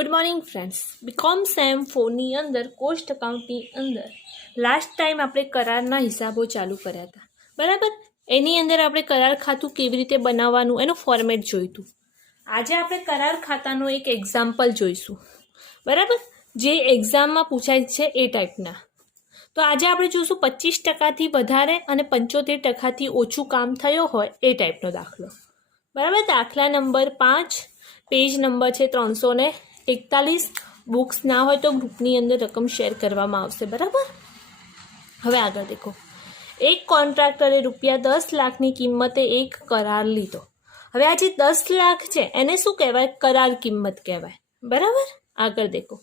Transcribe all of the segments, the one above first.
Good morning friends. BCom sem 4ની અંદર cost અકાઉન્ટની અંદર લાસ્ટ ટાઈમ આપણે કરારના હિસાબો ચાલુ કર્યા હતા, બરાબર. એની અંદર આપણે કરાર ખાતું કેવી રીતે બનાવવાનું એનું ફોર્મેટ જોયું હતું. આજે આપણે કરાર ખાતાનો એક એક્ઝામ્પલ જોઈશું, બરાબર, જે એક્ઝામમાં પૂછાય છે એ ટાઈપના. તો આજે આપણે જોઈશું 25% વધારે અને 75% ઓછું કામ થયો હોય એ ટાઈપનો દાખલો, બરાબર. દાખલા નંબર 5, પેજ નંબર છે 341. બુક્સ ના હોય તો ગ્રુપની અંદર રકમ શેર કરવામાં આવશે, બરાબર. હવે આગળ દેખો. એક કોન્ટ્રાક્ટરે ₹10 લાખની કિંમતે એક કરાર લીધો. હવે આ જે 10 લાખ છે એને શું કહેવાય? કરાર કિંમત કહેવાય, બરાબર. આગળ દેખો.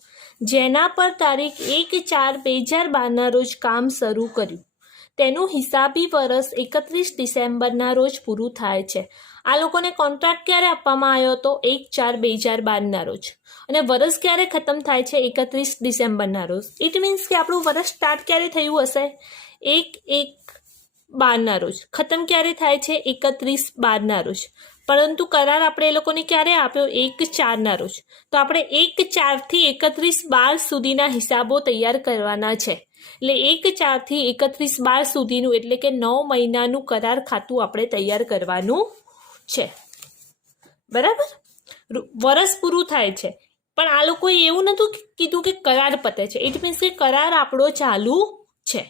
જેના પર તારીખ 1/4/2012 રોજ કામ શરૂ કર્યું, તેનું હિસાબી વર્ષ 31 ડિસેમ્બરના રોજ પૂરું થાય છે. આ લોકોને કોન્ટ્રાક્ટ ક્યારે આપવામાં આવ્યો હતો? 1/4/2012ના રોજ. અને વર્ષ ક્યારે ખતમ થાય છે? 31 ડિસેમ્બરના રોજ. ઇટ મીન્સ કે આપણું વર્ષ સ્ટાર્ટ ક્યારે થયું હશે? 1/1/12ના રોજ. ખતમ ક્યારે થાય છે? 31/12ના રોજ. પરંતુ કરાર આપણે એ લોકોને ક્યારે આપ્યો? 1/4ના રોજ. તો આપણે 1/4થી 31/12 સુધીના હિસાબો તૈયાર કરવાના છે. એટલે 1/4થી 31/12 સુધીનું, એટલે કે 9 મહિનાનું કરાર ખાતું આપણે તૈયાર કરવાનું છે, બરાબર. વર્ષ પૂરું થાય છે, પણ આ લોકોએ એવું નહોતું કીધું કે કરાર પતે છે. ઇટ મીન્સ કે કરાર આપણો ચાલુ છે.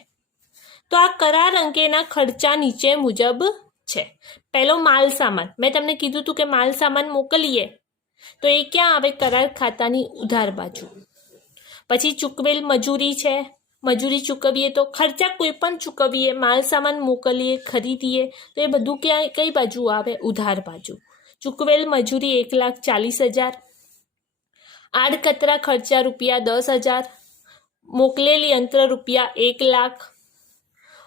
તો આ કરાર અંગેના ખર્ચા નીચે મુજબ છે. પહેલો માલ સામાન. મેં તમને કીધું હતું કે માલ સામાન મોકલીએ તો એ ક્યાં આવે? કરાર ખાતાની ઉધાર બાજુ. પછી ચૂકવેલ મજૂરી છે, મજૂરી ચૂકવીએ તો ખર્ચા કોઈ પણ ચૂકવીએ, માલ સામાન મોકલીએ, ખરીદીએ તો એ બધું ક્યાં કઈ બાજુ આવે? ઉધાર બાજુ. ચૂકવેલ મજૂરી 1,40,000. આડકતરા ખર્ચા ₹10,000. મોકલેલ યંત્ર ₹1,00,000.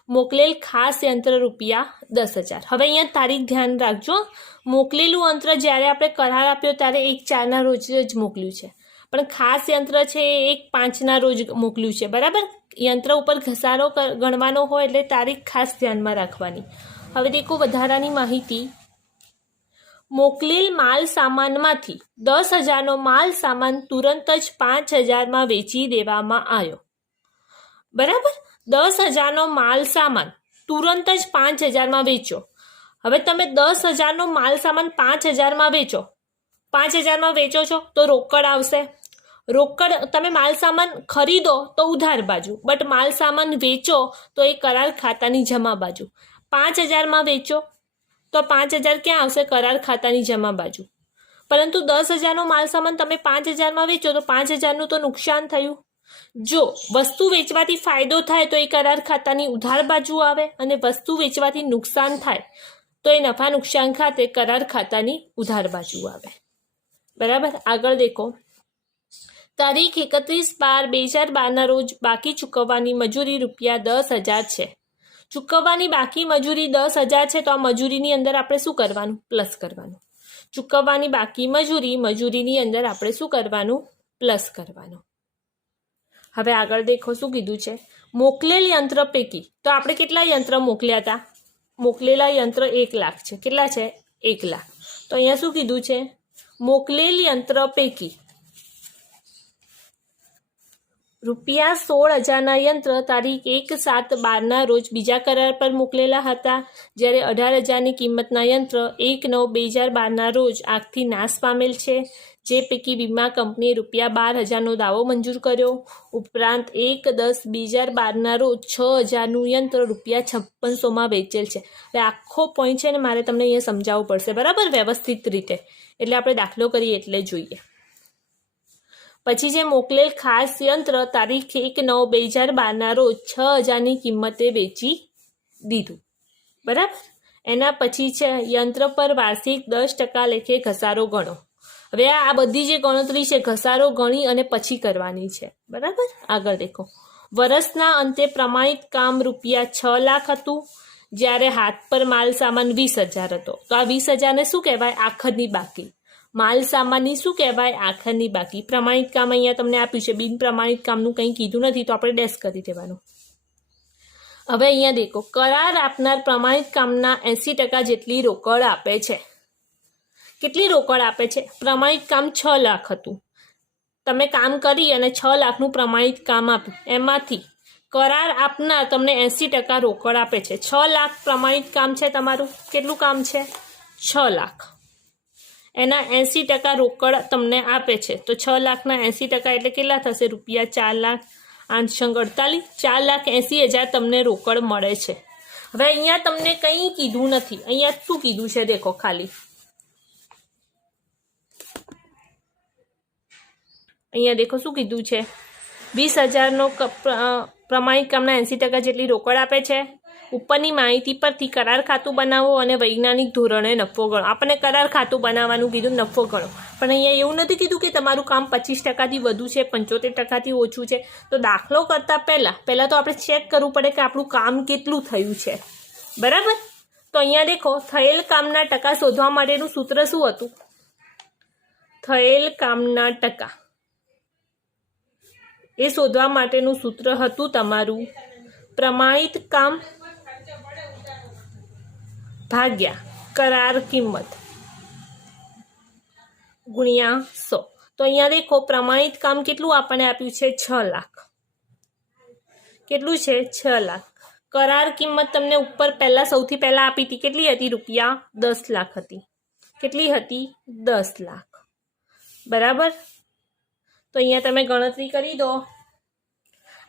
મોકલેલ ખાસ યંત્ર ₹10,000. હવે અહીંયા તારીખ ધ્યાન રાખજો. મોકલેલું યંત્ર જ્યારે આપણે કરાર આપ્યો ત્યારે 1/4ના રોજ જ મોકલ્યું છે, પણ ખાસ યંત્ર છે એ 1/5ના રોજ મોકલ્યું છે, બરાબર. યંત્ર ઉપર ઘસારો ગણવાનો હોય એટલે તારીખ ખાસ ધ્યાનમાં રાખવાની. હવે દેખો વધારાની માહિતી. મોકલેલ માલ સામાનમાંથી 10,000નો માલ સામાન તુરંત જ 5,000માં વેચી દેવામાં આવ્યો, બરાબર. 10,000નો માલ સામાન તુરંત જ 5,000માં વેચો. હવે તમે 10,000નો માલ સામાન 5,000માં વેચો, 5,000માં વેચો છો તો રોકડ આવશે. રોકડ તમે માલ સામાન ખરીદો તો ઉધાર બાજુ, બટ માલ સામાન વેચો તો એ કરાર ખાતાની જમા બાજુ. 5,000માં વેચો તો 5,000 ક્યાં આવશે? કરાર ખાતાની જમા બાજુ. પરંતુ 10,000નો માલ સામાન તમે 5,000માં વેચો તો 5,000નું તો નુકસાન થયું. જો વસ્તુ વેચવાથી ફાયદો થાય તો એ કરાર ખાતાની ઉધાર બાજુ આવે, અને વસ્તુ વેચવાથી નુકસાન થાય તો એ નફા નુકસાન ખાતે કરાર ખાતાની ઉધાર બાજુ આવે, બરાબર. આગળ દેખો. તારીખ 31/12/2012ના રોજ બાકી ચૂકવવાની મજૂરી ₹10,000 છે. ચૂકવવાની બાકી મજૂરી 10,000 છે, તો આ મજૂરીની અંદર આપણે શું કરવાનું? પ્લસ કરવાનું. ચૂકવવાની બાકી મજૂરીની અંદર આપણે શું કરવાનું? પ્લસ કરવાનું. હવે આગળ દેખો શું કીધું છે. મોકલેલ યંત્ર પૈકી, તો આપણે કેટલા યંત્ર મોકલ્યા હતા? મોકલેલા યંત્ર 1,00,000 છે. કેટલા છે? 1,00,000. તો અહીંયા શું કીધું છે? મોકલેલ યંત્ર પૈકી ₹16,000ના યંત્ર તારીખ 1/7/12ના રોજ બીજા કરાર પર મોકલેલા હતા, જ્યારે 18,000ની કિંમતના યંત્ર 1/9/2012ના રોજ આગથી નાશ પામેલ છે. જે પૈકી વીમા કંપનીએ ₹12,000નો દાવો મંજૂર કર્યો. ઉપરાંત 1/10/2012ના રોજ 6,000નું યંત્ર ₹56,500માં વેચેલ છે. હવે આખો પોઈન્ટ છે ને મારે તમને અહીંયા સમજાવવું પડશે, બરાબર, વ્યવસ્થિત રીતે. એટલે આપણે દાખલો કરીએ એટલે જોઈએ. પછી જે મોકલેલ ખાસ યંત્ર તારીખ 1/9/2012ના રોજ 6,000ની કિંમતે વેચી દીધું, બરાબર. એના પછી છે યંત્ર પર વાર્ષિક 10% લેખે ઘસારો ગણો. હવે આ બધી જે ગણતરી છે ઘસારો ગણી અને પછી કરવાની છે, બરાબર. આગળ દેખો. વર્ષના અંતે પ્રમાણિત કામ ₹6,00,000 હતું, જ્યારે હાથ પર માલ સામાન 20,000 હતો. તો આ 20,000ને શું કહેવાય? આખરની બાકી. માલ સામાનની શું કહેવાય? આખરની બાકી. પ્રમાણિત કામ અહીંયા તમને આપ્યું છે, બિન પ્રમાણિત કામનું કંઈ કીધું નથી, તો આપણે ડેશ કરી દેવાનું. હવે અહીંયા દેખો. કરાર આપનાર પ્રમાણિત કામના 80% જેટલી રોકડ આપે છે. કેટલી રોકડ આપે છે? પ્રમાણિત કામ 6,00,000 હતું, તમે કામ કરી અને 6 લાખનું પ્રમાણિત કામ આપ્યું, એમાંથી કરાર આપનાર તમને 80% રોકડ આપે છે. 6 લાખ પ્રમાણિત કામ છે તમારું. કેટલું કામ છે? 6 લાખ. એના 80% રોકડ તમને આપે છે. તો 6 લાખના 80% એટલે કેટલા થશે? રૂપિયા 4 લાખ. 8 48, 4,80,000 તમને રોકડ મળે છે. હવે અહીંયા તમને કંઈ કીધું નથી. અહીંયા શું કીધું છે દેખો ખાલી. અહીંયા દેખો શું કીધું છે? 20,000નો પ્રમાણિત કામના 80% જેટલી રોકડ આપે છે. ઉપરની માહિતી પરથી કરાર ખાતું બનાવો અને વૈજ્ઞાનિક ધોરણે નફો ગણો. આપણને કરાર ખાતું બનાવવાનું કીધું, નફો ગણો. પણ અહીંયા એવું નથી કીધું કે તમારું કામ 25%થી વધુ છે, 75%થી ઓછું છે. તો દાખલો કરતા પહેલાં તો આપણે ચેક કરવું પડે કે આપણું કામ કેટલું થયું છે. બરાબર? તો અહીંયા દેખો થયેલ કામના ટકા શોધવા માટેનું સૂત્ર શું હતું? થયેલ કામના ટકા એ શોધવા માટેનું સૂત્ર હતું તમારું પ્રમાણિત કામ ભાગ્યા કરાર કિંમત ગુણ્યા 100. તો અહીંયા દેખો પ્રમાણિત કામ કેટલું આપણને આપ્યું છે? 6 લાખ. કેટલું છે? 6 લાખ. કરાર કિંમત તમને ઉપર સૌથી પહેલા આપી હતી. કેટલી હતી? રૂપિયા 10 લાખ હતી. કેટલી હતી? 10 લાખ. બરાબર? તો અહીંયા તમે ગણતરી કરી દો.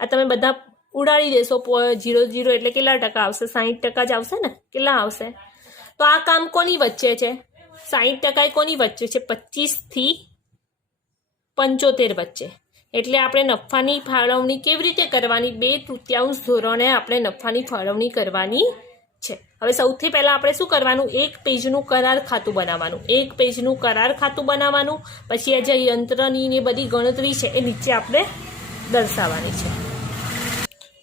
આ તમે બધા ઉડાડી દેશો. 0,0 એટલે કેટલા ટકા આવશે? 60% જ આવશે ને? કેટલા આવશે? તો આ કામ કોની વચ્ચે છે? 60% કોની વચ્ચે છે? 25 થી 75 વચ્ચે. એટલે આપણે નફાની ફાળવણી કેવી રીતે કરવાની? 2/3 ધોરણે આપણે નફાની ફાળવણી કરવાની છે. હવે સૌથી પહેલા આપણે શું કરવાનું? 1 પેજનું કરાર ખાતું બનાવવાનું. 1 પેજનું કરાર ખાતું બનાવવાનું. પછી આ જે યંત્રની ને બધી ગણતરી છે એ નીચે આપણે દર્શાવવાની છે.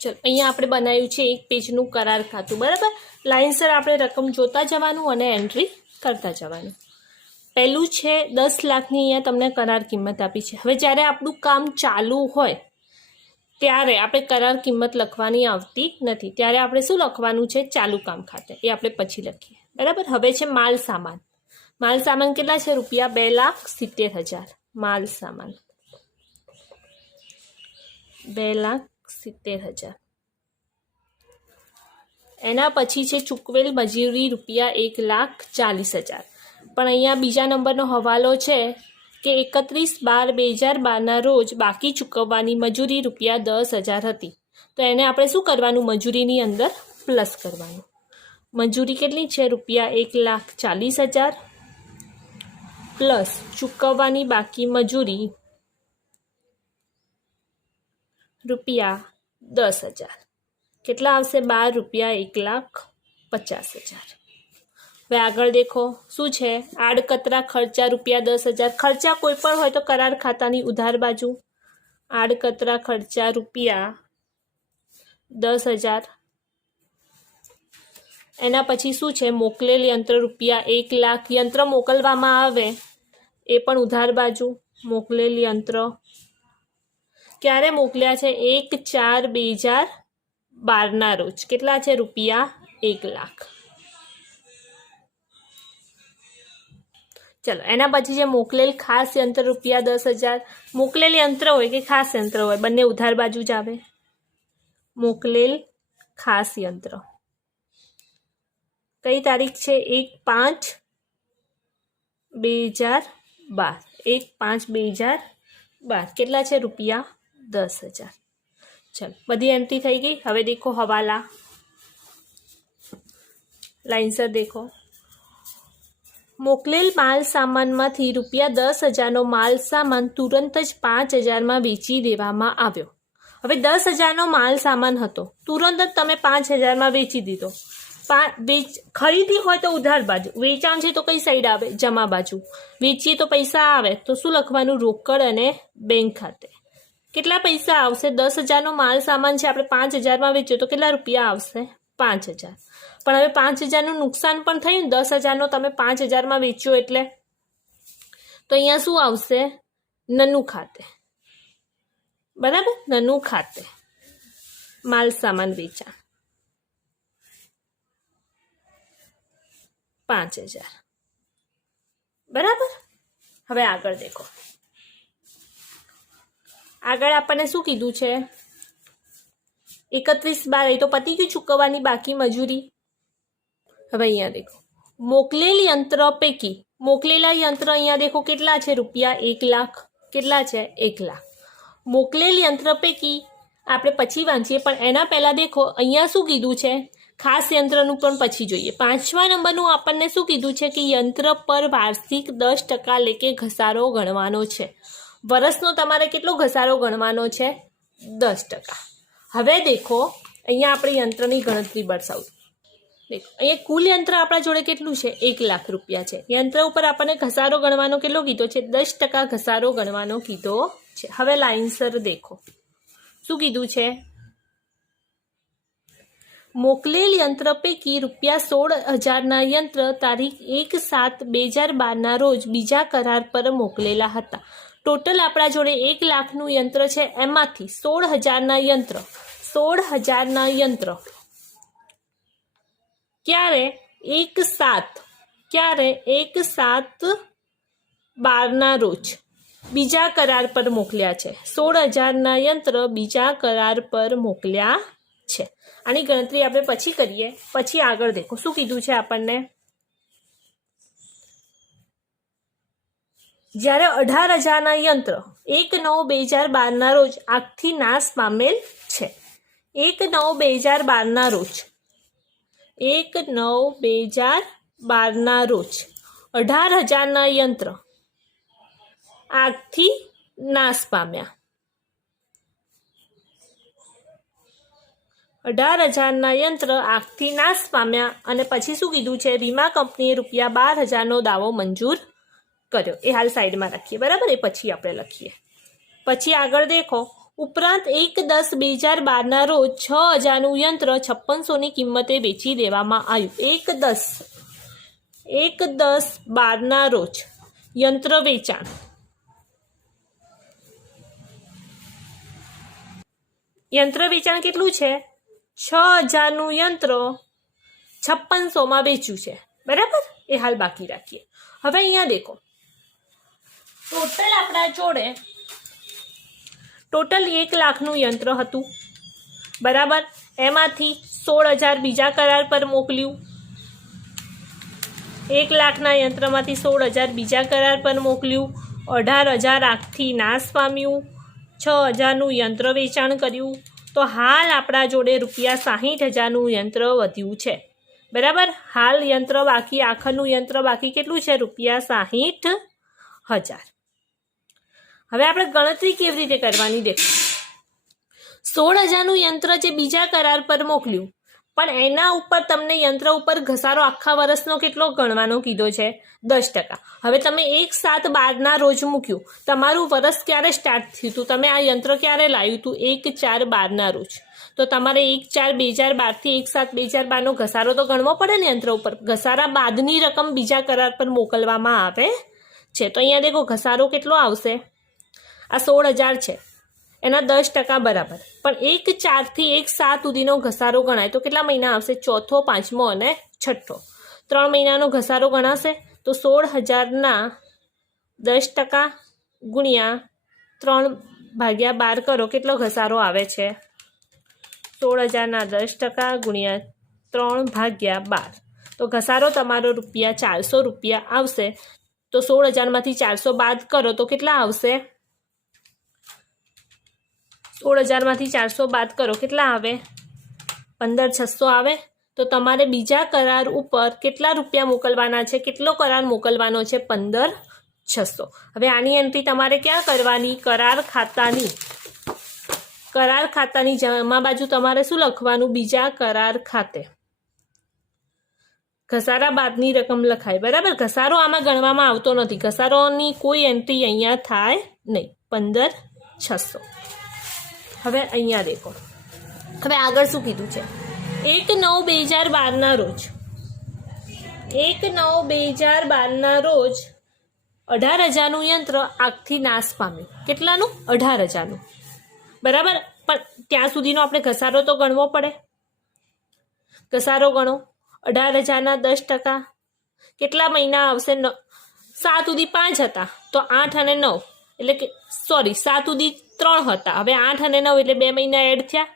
ચલો અહીંયા આપણે બનાવ્યું છે 1 પેજનું કરાર ખાતું. બરાબર? લાઇનસર આપણે રકમ જોતા જવાનું અને એન્ટ્રી કરતા જવાનું. પહેલું છે 10 લાખની અહીંયા તમને કરાર કિંમત આપી છે. હવે જ્યારે આપણું કામ ચાલુ હોય ત્યારે આપણે કરાર કિંમત લખવાની આવતી નથી. ત્યારે આપણે શું લખવાનું છે? ચાલુ કામ ખાતે. એ આપણે પછી લખીએ. બરાબર? હવે છે માલ સામાન. માલ સામાન કેટલા છે? રૂપિયા 2,70,000. માલ સામાન 2,70,000. એના પછી છે ચૂકવેલ મજૂરી રૂપિયા 1,40,000. પણ અહીંયા બીજા નંબરનો હવાલો છે કે 31/12/2012ના રોજ બાકી ચૂકવવાની મજૂરી રૂપિયા 10,000 હતી. તો એને આપણે શું કરવાનું? મજૂરીની અંદર પ્લસ કરવાનું. મજૂરી કેટલી છે? રૂપિયા 1,40,000 પ્લસ ચૂકવવાની બાકી મજૂરી રૂપિયા 10,000. કેટલા આવશે? 12 રૂપિયા 1,50,000. હવે આગળ દેખો શું છે? આડકતરા ખર્ચા રૂપિયા 10,000. ખર્ચા કોઈ પણ હોય તો કરાર ખાતાની ઉધાર બાજુ. આડકતરા ખર્ચા રૂપિયા 10,000. એના પછી શું છે? મોકલેલ યંત્ર રૂપિયા 1 લાખ. યંત્ર મોકલવામાં આવે એ પણ ઉધાર બાજુ. મોકલેલ યંત્ર ક્યારે મોકલ્યા છે? 1/4/2012ના રોજ. કેટલા છે? રૂપિયા 1 લાખ. ચલો એના પછી જે મોકલેલ ખાસ યંત્ર રૂપિયા 10,000. મોકલેલ યંત્ર હોય કે ખાસ યંત્ર હોય બંને ઉધાર બાજુ જ આવે. મોકલેલ ખાસ યંત્ર કઈ તારીખ છે? 1/5/2012. 1/5/2012. કેટલા છે? રૂપિયા 10,000. ચલો બધી એન્ટ્રી થઈ ગઈ. હવે દેખો હવાલા. લાઇનસર દેખો. મોકલેલ માલ સામાનમાંથી રૂપિયા 10,000નો માલ સામાન તુરંત જ 5,000માં વેચી દેવામાં આવ્યો. હવે 10,000નો માલ સામાન હતો, તુરંત જ તમે 5,000માં વેચી દીધો. ખરીદી હોય તો ઉધાર બાજુ, વેચાણ છે તો કઈ સાઈડ આવે? જમા બાજુ. વેચીએ તો પૈસા આવે તો શું લખવાનું? રોકડ અને બેંક ખાતે. કેટલા પૈસા આવશે? 10,000નો માલ સામાન છે, આપણે 5,000માં વેચ્યો તો કેટલા રૂપિયા આવશે? 5,000. પણ હવે 5,000નું નુકસાન પણ થયું. 10,000નો તમે 5,000માં વેચ્યો એટલે તો અહીંયા શું આવશે? નનું ખાતે. બરાબર? નનું ખાતે માલ સામાન વેચાણ 5,000. બરાબર? હવે આગળ દેખો. આગળ આપણને શું કીધું છે? 31/12 એ તો પતી ગયું, ચૂકવવાની બાકી મજૂરી. હવે અહીંયા દેખો, મોકલેલ યંત્ર પૈકી મોકલેલા યંત્ર અહીંયા દેખો કેટલા છે? રૂપિયા 1 લાખ. કેટલા છે? 1 લાખ. મોકલેલ યંત્ર પૈકી આપણે પછી વાંચીએ, પણ એના પહેલાં દેખો અહીંયા શું કીધું છે? ખાસ યંત્રનું પણ પછી જોઈએ. 5મા નંબરનું આપણને શું કીધું છે? કે યંત્ર પર વાર્ષિક 10% લેખે ઘસારો ગણવાનો છે. વર્ષનો તમારે કેટલો ઘસારો ગણવાનો છે? 10%. હવે દેખો અહીંયા આપણે યંત્રની ગણતરી દર્શાવું. દેખો અહીંયા કુલ યંત્ર આપણા જોડે કેટલું છે? 1 લાખ રૂપિયા છે. યંત્ર ઉપર આપણને ઘસારો ગણવાનો કેટલો કીધો છે? 10% ઘસારો ગણવાનો કીધો છે. હવે લાઇનસર દેખો શું કીધું છે? મોકલેલ યંત્ર પૈકી રૂપિયા 16,000ના યંત્ર તારીખ 1/7/2012ના રોજ બીજા કરાર પર મોકલેલા હતા. ટોટલ આપણા જોડે 1 લાખનું યંત્ર છે, એમાંથી 16,000ના યંત્ર ક્યારે? 1/7/12ના રોજ બીજા કરાર પર મોકલ્યા છે. 16,000ના યંત્ર બીજા કરાર પર મોકલ્યા છે. આની ગણતરી આપણે પછી કરીએ. પછી આગળ દેખો શું કીધું છે આપણને? જ્યારે 18,000ના યંત્ર 1/9/2012ના રોજ આગથી નાશ પામેલ છે. 1/9/2012ના રોજ 1/9/2012ના રોજ 18,000ના યંત્ર આગથી નાશ પામ્યા. 18,000ના યંત્ર આગથી નાશ પામ્યા. અને પછી શું કીધું છે? વીમા કંપનીએ રૂપિયા 12,000નો દાવો મંજૂર કર્યો. એ હાલ સાઈડમાં રાખીએ, બરાબર? એ પછી આપણે લખીએ. પછી આગળ દેખો, ઉપરાંત 1/10/2012ના રોજ 6,000નું યંત્ર 5600ની કિંમતે વેચી દેવામાં આવ્યું. 1/10/12ના રોજ યંત્ર વેચાણ. યંત્ર વેચાણ કેટલું છે? 6,000નું યંત્ર 5600માં વેચ્યું છે, બરાબર? એ હાલ બાકી રાખીએ. હવે અહીંયા દેખો, ટોટલ આપણા જોડે 1 લાખનું યંત્ર હતું, બરાબર? એમાંથી 16,000 બીજા કરાર પર મોકલ્યું. 1 લાખના યંત્રમાંથી 16,000 બીજા કરાર પર મોકલ્યું. 18,000 આગથી નાશ પામ્યું. 6,000નું યંત્ર વેચાણ કર્યું. તો હાલ આપણા જોડે રૂપિયા 60,000નું યંત્ર વધ્યું છે, બરાબર? હાલ યંત્ર બાકી, આખરનું યંત્ર બાકી કેટલું છે? રૂપિયા 60,000. હવે આપણે ગણતરી કેવી રીતે કરવાની? દેખો, 16,000નું યંત્ર જે બીજા કરાર પર મોકલ્યું, પણ એના ઉપર તમને યંત્ર ઉપર ઘસારો આખા વર્ષનો કેટલો ગણવાનો કીધો છે? 10%. હવે તમે 1/7/12ના રોજ મૂક્યું. તમારું વર્ષ ક્યારે સ્ટાર્ટ થયું હતું? તમે આ યંત્ર ક્યારે લાવ્યું હતું? 1/4/12ના રોજ. તો તમારે 1/4/2012થી 1/7/2012નો ઘસારો તો ગણવો પડે ને યંત્ર ઉપર. ઘસારા બાદની રકમ બીજા કરાર પર મોકલવામાં આવે છે. તો અહીંયા દેખો ઘસારો કેટલો આવશે? આ 16,000 છે, એના 10% બરાબર. પણ 1/4થી 1/7 સુધીનો ઘસારો ગણાય તો કેટલા મહિના આવશે? ચોથો, પાંચમો અને છઠ્ઠો. 3 મહિનાનો ઘસારો ગણાશે. તો 16,000ના 10% ગુણ્યા 3/12 કરો, કેટલો ઘસારો આવે છે? 16,000ના 10% ગુણ્યા 3/12. તો ઘસારો તમારો ₹400 આવશે. તો 16,000માંથી 400 બાદ કરો તો કેટલા આવશે? 16,000માંથી 400 બાદ કરો, કેટલા આવે? 15,600 આવે. તો તમારે બીજા કરાર ઉપર કેટલા રૂપિયા મોકલવાના છે? કેટલો કરાર મોકલવાનો છે? 15,600. હવે આની એન્ટ્રી તમારે ક્યાં કરવાની? કરાર ખાતાની જમા બાજુ તમારે શું લખવાનું? બીજા કરાર ખાતે. ઘસારા બાદની રકમ લખાય, બરાબર? ઘસારો આમાં ગણવામાં આવતો નથી. ઘસારોની કોઈ એન્ટ્રી અહીંયા થાય નહીં. 15,600. હવે અહીંયા દેખો, હવે આગળ શું કીધું છે? 1/9/2012ના રોજ 1/9/2012ના રોજ 18,000નું યંત્ર આગથી નાશ પામ્યું. કેટલાનું? 18,000નું, બરાબર? પણ ત્યાં સુધીનો આપણે ઘસારો તો ગણવો પડે. ઘસારો ગણો. 18,000ના 10% કેટલા મહિના આવશે? 7 સુધી 5 હતા, તો 8 અને 9 એટલે કે સોરી 7 સુધી 3 હતા, હવે 8 અને 9 એટલે 2 મહિના એડ થયા,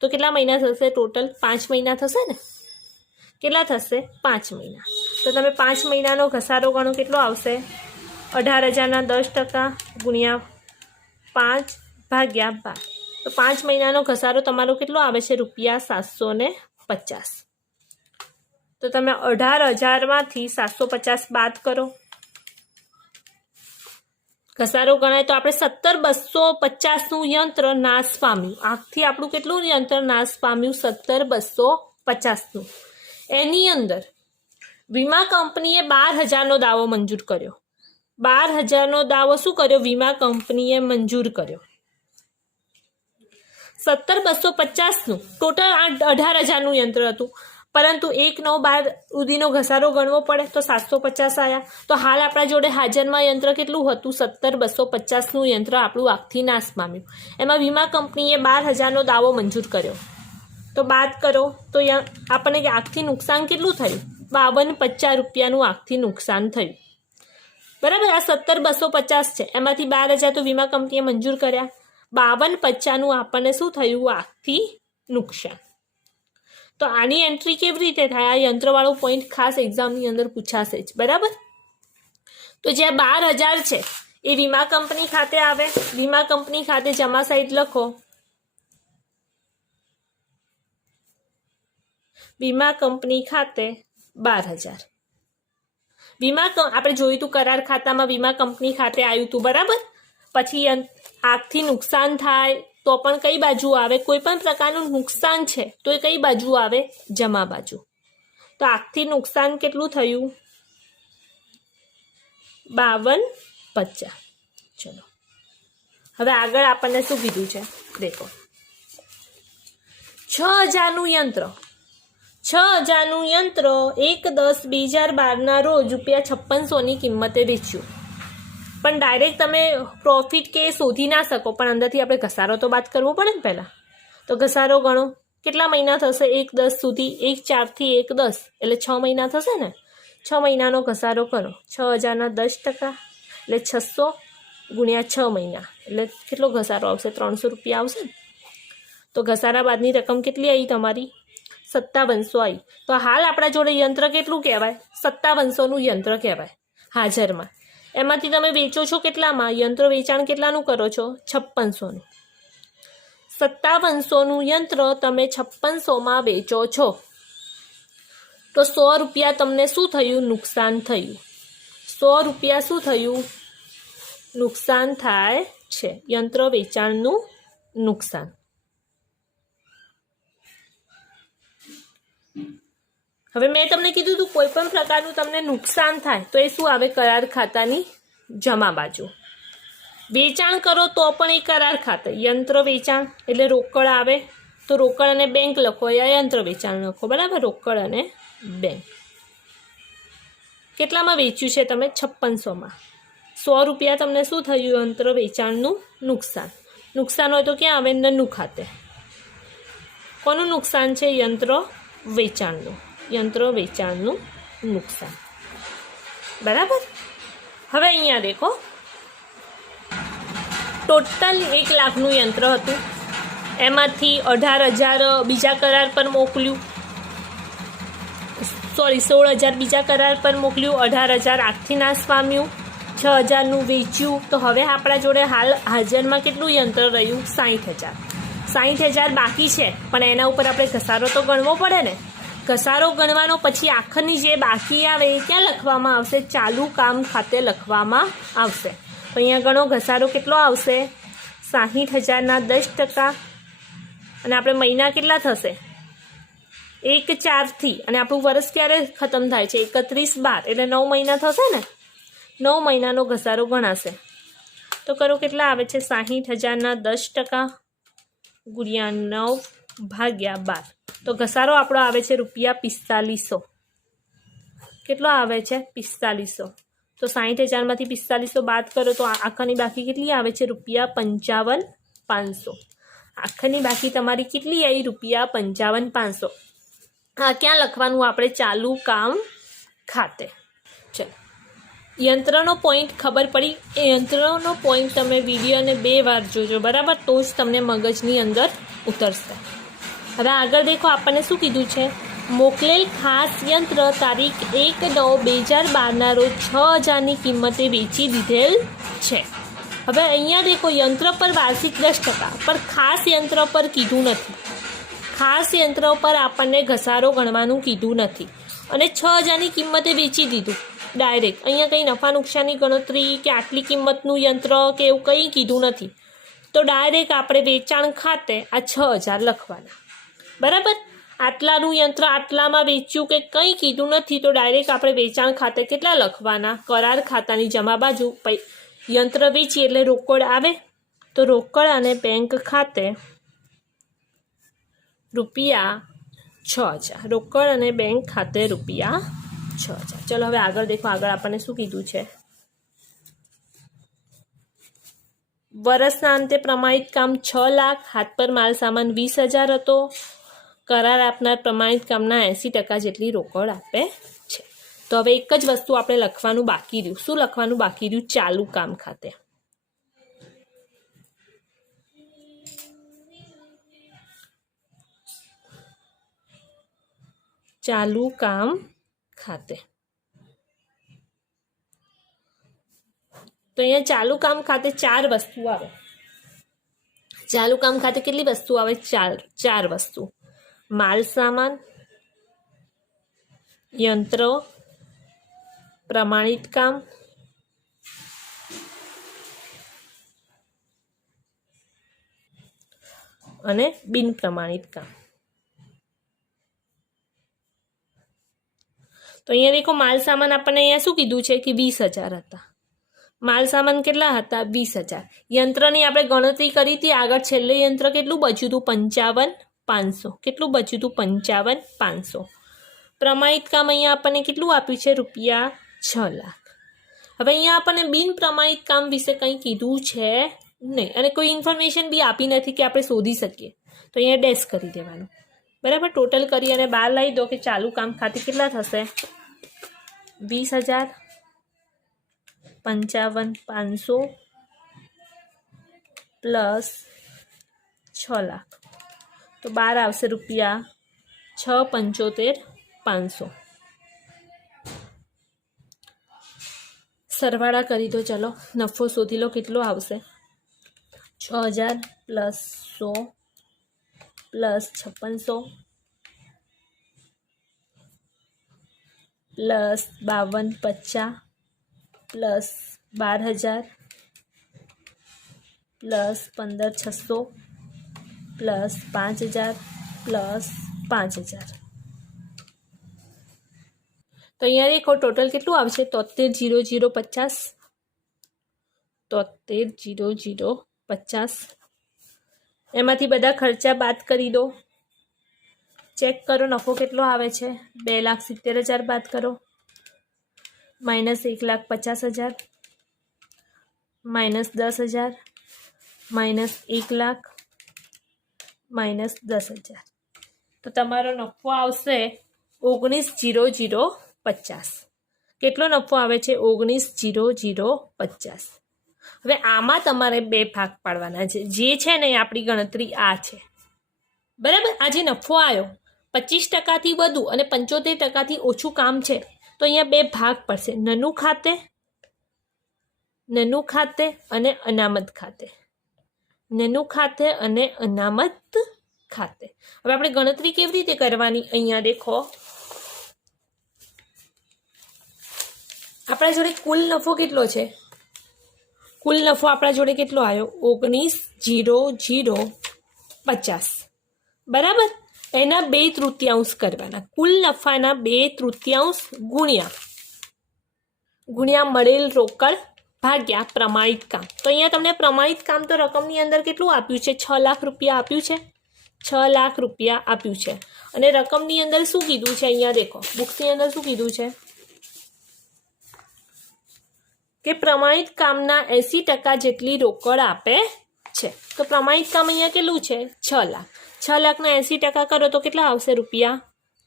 તો કેટલા મહિના થશે ટોટલ? 5 મહિના થશે ને? કેટલા થશે? 5 મહિના. તો તમે 5 મહિનાનો ઘસારો ગણો, કેટલો આવશે? 18,000ના 10% ગુણ્યા 5 ભાગ્યા 12. તો 5 મહિનાનો ઘસારો તમારો કેટલો આવે છે? ₹750. તો તમે 18,000માંથી 750 બાદ કરો, ઘસારો ગણાય તો આપણે 17,250નું યંત્ર નાશ પામ્યું. આખથી આપણું કેટલું યંત્ર નાશ પામ્યું? 17,250નું. એની અંદર વીમા કંપનીએ 12,000નો દાવો મંજૂર કર્યો. 12,000નો દાવો શું કર્યો? વીમા કંપનીએ મંજૂર કર્યો. 17,250નું ટોટલ 18,000નું યંત્ર હતું, પરંતુ 1/9/12 સુધીનો ઘસારો ગણવો પડે તો 750 આવ્યા. તો હાલ આપણા જોડે હાજરમાં યંત્ર કેટલું હતું? 17,250નું યંત્ર આપણું આખથી નાશ પામ્યું. એમાં વીમા કંપનીએ 12,000નો દાવો મંજૂર કર્યો, તો બાદ કરો તો આપણને આખથી નુકસાન કેટલું થયું? ₹5250નું આખથી નુકસાન થયું. બરાબર, આ 17,250 છે, એમાંથી 12,000 તો વીમા કંપનીએ મંજૂર કર્યા, 5250નું આપણને શું થયું? આખથી નુકસાન. તો આની એન્ટ્રી કેવી રીતે થાય? આ યંત્રવાળો પોઈન્ટ ખાસ એક્ઝામની અંદર પૂછાશે જ. બરાબર, તો જ્યાં 12,000 છે એ વીમા કંપની ખાતે આવે, વીમા કંપની ખાતે જમા સાઈડ લખો, વીમા કંપની ખાતે 12,000. વીમા આપણે જોયું હતું કરાર ખાતામાં વીમા કંપની ખાતે આવ્યું હતું. બરાબર, પછી આગથી નુકસાન થાય તો પણ કઈ બાજુ આવે? કોઈ પણ પ્રકારનું નુકસાન છે તો એ કઈ બાજુ આવે? જમા બાજુ. તો આગથી નુકસાન કેટલું થયું? 5250. ચલો હવે આગળ આપણને શું કીધું છે દેખો. 6,000નું યંત્ર, 6,000નું યંત્ર 1/10/2012ના રોજ ₹5600ની કિંમતે વેચ્યું. પણ ડાયરેક્ટ તમે પ્રોફિટ કે શોધી ના શકો, પણ અંદરથી આપણે ઘસારો તો બાદ કરવો પડે ને પહેલાં. તો ઘસારો ગણો, કેટલા મહિના થશે? 1/10 સુધી, 1/4થી 1/10 એટલે 6 મહિના થશે ને? 6 મહિનાનો ઘસારો કરો, 6,000ના 10% એટલે 600 ગુણ્યા 6 મહિના એટલે કેટલો ઘસારો આવશે? ₹300 આવશે ને? તો ઘસારા બાદની રકમ કેટલી આવી તમારી? 5700 આવી. તો હાલ આપણા જોડે યંત્ર કેટલું કહેવાય? 5700નું યંત્ર કહેવાય હાજરમાં. એમાંથી તમે વેચો છો કેટલામાં? યંત્ર વેચાણ કેટલાનું કરો છો? 5600નું. 5700નું યંત્ર તમે 5600માં વેચો છો, તો ₹100 તમને શું થયું? નુકસાન થયું. ₹100 શું થયું? નુકસાન થાય છે. યંત્ર વેચાણનું નુકસાન. હવે મેં તમને કીધું હતું કોઈ પણ પ્રકારનું તમને નુકસાન થાય તો એ શું આવે? કરાર ખાતાની જમા બાજુ. વેચાણ કરો તો પણ એ કરાર ખાતે. યંત્ર વેચાણ એટલે રોકડ આવે તો રોકડ અને બેંક લખો, યા યંત્ર વેચાણ લખો. બરાબર, રોકડ અને બેંક. કેટલામાં વેચ્યું છે તમે? 5600માં. ₹100 તમને શું થયું? યંત્ર વેચાણનું નુકસાન. નુકસાન હોય તો ક્યાં આવે? નનું ખાતે. કોનું નુકસાન છે? યંત્ર વેચાણનું. યંત્ર વેચાણનું નુકસાન. બરાબર, હવે અહીંયા દેખો, ટોટલ 1 લાખનું યંત્ર હતું, એમાંથી 18,000 બીજા કરાર પર મોકલ્યું, 16,000 બીજા કરાર પર મોકલ્યું, 18,000 આગથી નાશ પામ્યું, 6,000નું વેચ્યું. તો હવે આપણા જોડે હાલ હાજરમાં કેટલું યંત્ર રહ્યું? 60,000. 60,000 બાકી છે, પણ એના ઉપર આપણે ઘસારો તો ગણવો પડે ને. ઘસારો ગણવાનો પછી આખરની જે બાકી આવે એ ક્યાં લખવામાં આવશે? ચાલુ કામ ખાતે લખવામાં આવશે. તો અહીંયા ગણો ઘસારો કેટલો આવશે? 60,000ના 10%. અને આપણે મહિના કેટલા થશે? 1/4થી, અને આપણું વર્ષ ક્યારે ખતમ થાય છે? 31/12 એટલે 9 મહિના થશે ને? 9 મહિનાનો ઘસારો ગણાશે. તો કરો કેટલા આવે છે? 60,000ના 10% ગુણ્યા 9 ભાગ્યા 12. તો ઘસારો આપણો આવે છે ₹4500. કેટલો આવે છે? 4500. તો 60,000માંથી 4500 બાદ કરો તો આખાની બાકી કેટલી આવે છે? ₹55,500. આખાની બાકી તમારી કેટલી આવી? ₹55,500. હા, ક્યાં લખવાનું આપણે? ચાલુ કામ ખાતે. ચલો યંત્રનો પોઈન્ટ ખબર પડી? એ યંત્રનો પોઈન્ટ તમે વિડીયોને 2 વાર જોજો, બરાબર? તો જ તમને મગજની અંદર ઉતરશે. હવે આગળ દેખો, આપણને શું કીધું છે? મોકલેલ ખાસ યંત્ર તારીખ 1/9/2012 રોજ 6,000ની કિંમતે વેચી દીધેલ છે. હવે અહીંયા દેખો, યંત્ર પર વાર્ષિક 10%, પણ ખાસ યંત્ર પર કીધું નથી. ખાસ યંત્ર પર આપણને ઘસારો ગણવાનું કીધું નથી અને 6,000ની કિંમતે વેચી દીધું ડાયરેક્ટ. અહીંયા કંઈ નફા નુકસાનની ગણતરી કે આટલી કિંમતનું યંત્ર કે એવું કંઈ કીધું નથી. તો ડાયરેક્ટ આપણે વેચાણ ખાતે આ 6,000 લખવાના, બરાબર? આટલાનું યંત્ર આટલામાં વેચ્યું કે કંઈ કીધું નથી, તો ડાયરેક્ટ આપણે વેચાણ ખાતે કેટલા લખવાના? કરાર ખાતાની જમા બાજુ યંત્ર વેચી એટલે રોકડ આવે, તો રોકડ અને બેંક ખાતે ₹6,000. રોકડ અને બેંક ખાતે ₹6,000. ચલો હવે આગળ દેખો, આગળ આપણને શું કીધું છે? વર્ષના અંતે પ્રમાણિત કામ 6 લાખ, હાથ પર માલ સામાન 20,000 હતો. કરાર આપનાર પ્રમાણિત કામના 80% જેટલી રોકડ આપે છે. તો હવે એક જ વસ્તુ આપણે લખવાનું બાકી રહ્યું. શું લખવાનું બાકી રહ્યું? ચાલુ કામ ખાતે. ચાલુ કામ ખાતે. તો અહીંયા ચાલુ કામ ખાતે 4 વસ્તુ આવે. ચાલુ કામ ખાતે કેટલી વસ્તુ આવે? 4 વસ્તુ. માલ સામાન, યંત્ર, પ્રમાણિત કામ અને બિન પ્રમાણિત કામ. તો અહીંયા દેખો, માલ સામાન આપણને અહીંયા શું કીધું છે કે 20,000 હતા. માલ સામાન કેટલા હતા? 20,000. યંત્રની આપણે ગણતરી કરી હતી આગળ. છેલ્લે યંત્ર કેટલું બચ્યું હતું? 55,500. કેટલું બચ્યું હતું? 55,500. પ્રમાણિત કામ અહીંયા આપણને કેટલું આપ્યું છે? ₹6 લાખ. હવે અહીંયા આપણને બિન પ્રમાણિત કામ વિશે કંઈ કીધું છે નહીં અને કોઈ ઇન્ફોર્મેશન બી આપી નથી કે આપણે શોધી શકીએ. તો અહીંયા ડેશ કરી દેવાનું, બરાબર? ટોટલ કરી અને બહાર લાવી દો કે ચાલુ કામ ખાતે કેટલા થશે? 20,000 55,500 પ્લસ 6 લાખ. તો બહાર આવશે ₹6,75,500. સરવાળા કરી દો. ચલો નફો શોધી લો, કેટલો આવશે? 6,000 plus 100 plus 5600 plus 5250 plus 12,000 plus 15,600 plus 5,000 plus 5,000. તો અહીંયા દેખો, ટોટલ કેટલું આવશે? 73,050. 73,050. એમાંથી બધા ખર્ચા બાદ કરી દો. ચેક કરો નફો કેટલો આવે છે? 2,70,000 બાદ કરો. Minus 1,50,000 minus 10,000 minus 1 lakh minus 10,000. તો તમારો નફો આવશે 19,050. કેટલો નફો આવે છે? 19,050. હવે આમાં તમારે 2 ભાગ પાડવાના છે. જે છે ને એ આપણી ગણતરી આ છે, બરાબર? આ જે નફો આવ્યો 25%થી વધુ અને 75%થી ઓછું કામ છે, તો અહીંયા 2 ભાગ પડશે. નાનું ખાતે અને અનામત ખાતે. નાનું ખાતે અને અનામત ખાતે. હવે આપણે ગણતરી કેવી રીતે કરવાની? અહીંયા દેખો, આપણા જોડે કુલ નફો કેટલો છે? કુલ નફો આપણા જોડે કેટલો આવ્યો? 19,050, બરાબર? એના 2/3 કરવાના. કુલ નફાના 2/3 ગુણ્યા મળેલ રોકડ ભાગ્યા પ્રમાણિત કામ. તો અહીંયા તમને પ્રમાણિત કામ તો રકમની અંદર કેટલું આપ્યું છે? 6 લાખ રૂપિયા આપ્યું છે. 6 લાખ રૂપિયા આપ્યું છે. અને રકમની અંદર શું કીધું છે? અહીંયા દેખો, બુક્સની અંદર શું કીધું છે કે પ્રમાણિત કામના 80% જેટલી રોકડ આપે છે. તો પ્રમાણિત કામ અહીંયા કેટલું છે? 6 લાખ. 6 લાખના 80% કરો તો કેટલા આવશે?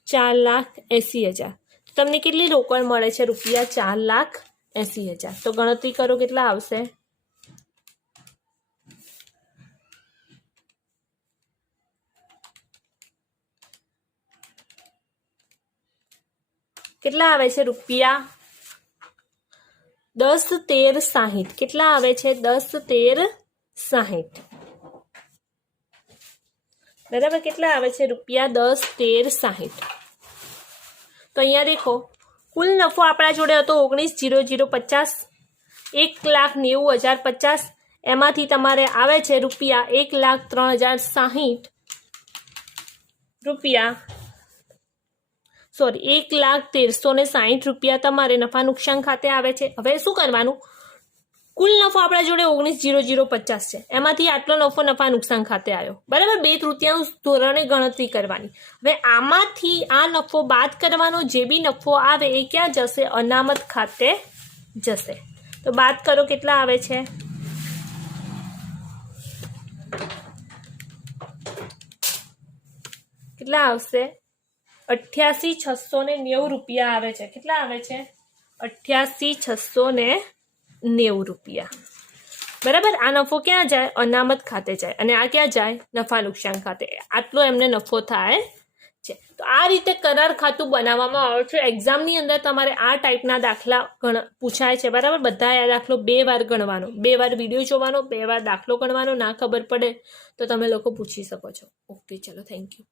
₹4,80,000. તમને કેટલી રોકડ મળે છે? ₹4,80,000. 80,000. તો ગણતરી કરો કેટલા આવશે? કેટલા આવે છે રૂપિયા? 10, 13, 60. કેટલા આવે છે? 10, 13, 60. બરાબર, કેટલા આવે છે રૂપિયા? 10, 13, 60. તો અહીંયા દેખો, કુલ નફો આપણા જોડે હતો 19,050, 1,90,050. એમાંથી તમારે આવે છે રૂપિયા 1,03,060 રૂપિયા, સોરી 1,13,60 રૂપિયા તમારે નફા નુકસાન ખાતે આવે છે. હવે શું કરવાનું? કુલ નફો આપણા જોડે 19,050 છે, એમાંથી આટલો નફો નફા નુકસાન ખાતે આવ્યો. બરાબર, 2/3 ધોરણે ગણતરી કરવાની. હવે આમાંથી આ નફો બાદ કરવાનો, જે બી નફો આવે એ ક્યાં જશે? અનામત ખાતે જશે. તો બાદ કરો કેટલા આવે છે? કેટલા આવશે? 88,690 રૂપિયા આવે છે. કેટલા આવે છે? 88,690 રૂપિયા. બરાબર, આ નફો ક્યાં જાય? અનામત ખાતે જાય. અને આ ક્યાં જાય? નફા નુકસાન ખાતે. આટલો એમને નફો થાય છે. તો આ રીતે કરાર ખાતું બનાવવામાં આવે છે. એક્ઝામની અંદર તમારે આ ટાઈપના દાખલા પૂછાય છે. બરાબર, બધા આ દાખલો 2 વાર ગણવાનો, 2 વાર વિડીયો જોવાનો, 2 વાર દાખલો ગણવાનો. ના ખબર પડે તો તમે લોકો પૂછી શકો છો. ઓકે, ચલો, થેન્ક યુ.